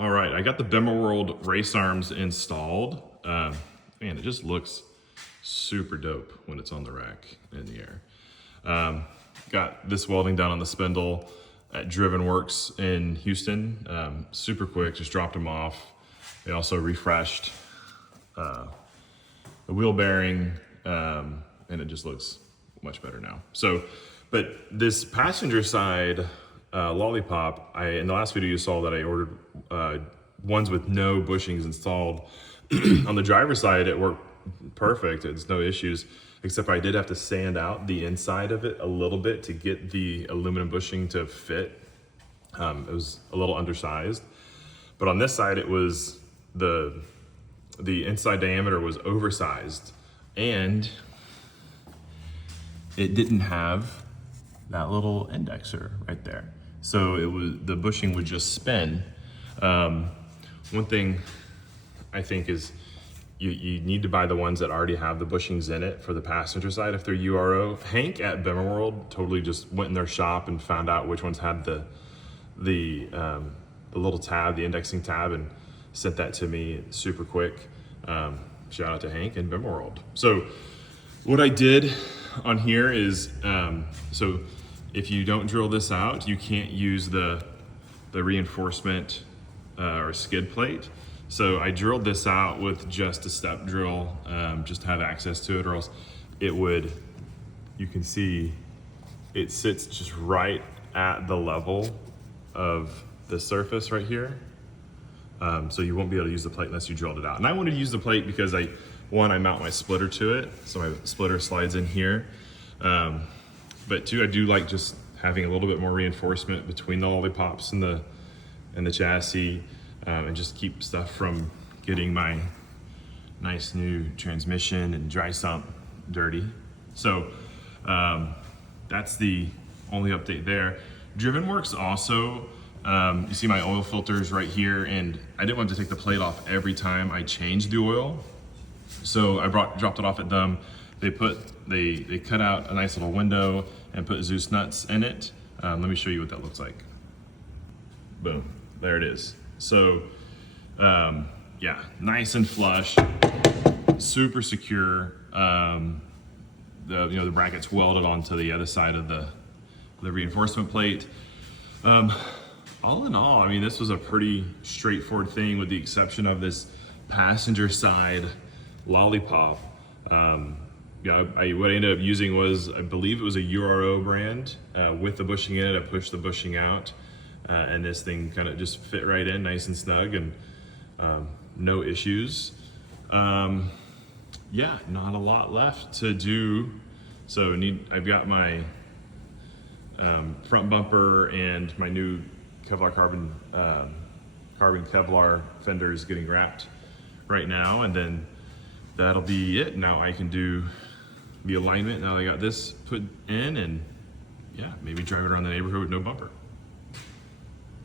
All right, I got the BimmerWorld race arms installed. Man, it just looks super dope when it's on the rack in the air. Got this welding done on the spindle at DrivenWerx in Houston. Super quick, just dropped them off. They also refreshed the wheel bearing, and it just looks much better now. So, but this passenger side lollipop, in the last video you saw that I ordered ones with no bushings installed. On the driver's side, it worked perfect. It's no issues, except I did have to sand out the inside of it a little bit to get the aluminum bushing to fit. It was a little undersized, but on this side, it was the inside diameter was oversized, and it didn't have that little indexer right there. So the bushing would just spin. One thing I think is you need to buy the ones that already have the bushings in it for the passenger side if they're URO. Hank at BimmerWorld totally just went in their shop and found out which ones had the little tab, the indexing tab, and sent that to me super quick. Shout out to Hank and BimmerWorld. So what I did on here is, so if you don't drill this out, you can't use the reinforcement or skid plate. So I drilled this out with just a step drill, just to have access to it, or else it would, you can see it sits just right at the level of the surface right here. So you won't be able to use the plate unless you drilled it out. And I wanted to use the plate because I mount my splitter to it. So my splitter slides in here. But two, I do like just having a little bit more reinforcement between the lollipops and the chassis, and just keep stuff from getting my nice new transmission and dry sump dirty. So that's the only update there. DrivenWerx also, you see my oil filters right here, and I didn't want to take the plate off every time I changed the oil. So I dropped it off at them. They cut out a nice little window and put Zeus nuts in it. Let me show you what that looks like. Boom, there it is. So yeah, nice and flush, super secure. The bracket's welded onto the other side of the reinforcement plate. All in all, I mean, this was a pretty straightforward thing with the exception of this passenger side lollipop. Yeah, what I ended up using was, I believe it was a URO brand with the bushing in it. I pushed the bushing out, and this thing kind of just fit right in, nice and snug, and no issues. Yeah, not a lot left to do. So I've got my front bumper and my new Kevlar carbon Kevlar fenders getting wrapped right now, and then that'll be it. Now I can do the alignment now that I got this put in, and yeah, maybe drive it around the neighborhood with no bumper.